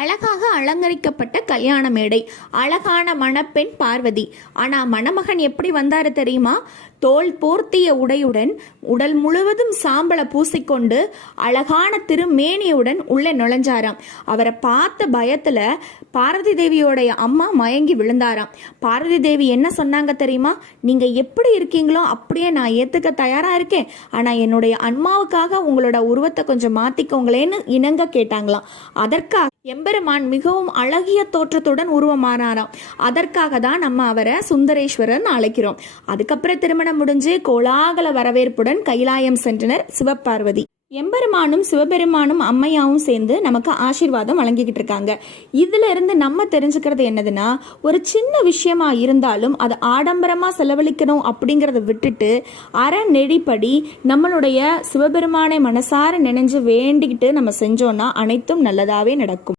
அழகாக அலங்கரிக்கப்பட்ட கல்யாண மேடை, அழகான மணப்பெண் பார்வதி. ஆனா மணமகன் எப்படி வந்தாரு தெரியுமா? தோல் போர்த்திய உடையுடன், உடல் முழுவதும் சாம்பலை பூசிக்கொண்டு, அழகான திருமேனியுடன் உள்ளே நுழைஞ்சாராம். அவரை பார்த்த பயத்துல பார்வதி தேவியோடைய அம்மா மயங்கி விழுந்தாராம். பார்வதி தேவி என்ன சொன்னாங்க தெரியுமா? நீங்க எப்படி இருக்கீங்களோ அப்படியே நான் ஏத்துக்க தயாரா இருக்கேன், ஆனா என்னுடைய அம்மாவுக்காக உங்களோட உருவத்தை கொஞ்சம் மாத்திக்கோங்களேன்னு இணங்க கேட்டாங்களாம். அதற்காக எம்பெருமான் மிகவும் அழகிய தோற்றத்துடன் உருவமானாராம். அதற்காக தான் நம்ம அவரை சுந்தரேஸ்வரன் அழைக்கிறோம். அதுக்கப்புறம் திருமணம் முடிஞ்சு கோலாகல வரவேற்புடன் கைலாயம் சென்றனர் சிவபார்வதி. எம்பெருமானும் சிவபெருமானும் அம்மையாவும் சேர்ந்து நமக்கு ஆசீர்வாதம் வழங்கிக்கிட்டு இருக்காங்க. இதுல இருந்து நம்ம தெரிஞ்சுக்கிறது என்னதுன்னா, ஒரு சின்ன விஷயமா இருந்தாலும் அதை ஆடம்பரமா செலவழிக்கணும் அப்படிங்கிறத விட்டுட்டு அறநெறிப்படி நம்மளுடைய சிவபெருமானை மனசார நினைஞ்சு வேண்டிக்கிட்டு நம்ம செஞ்சோம்னா அனைத்தும் நல்லதாவே நடக்கும்.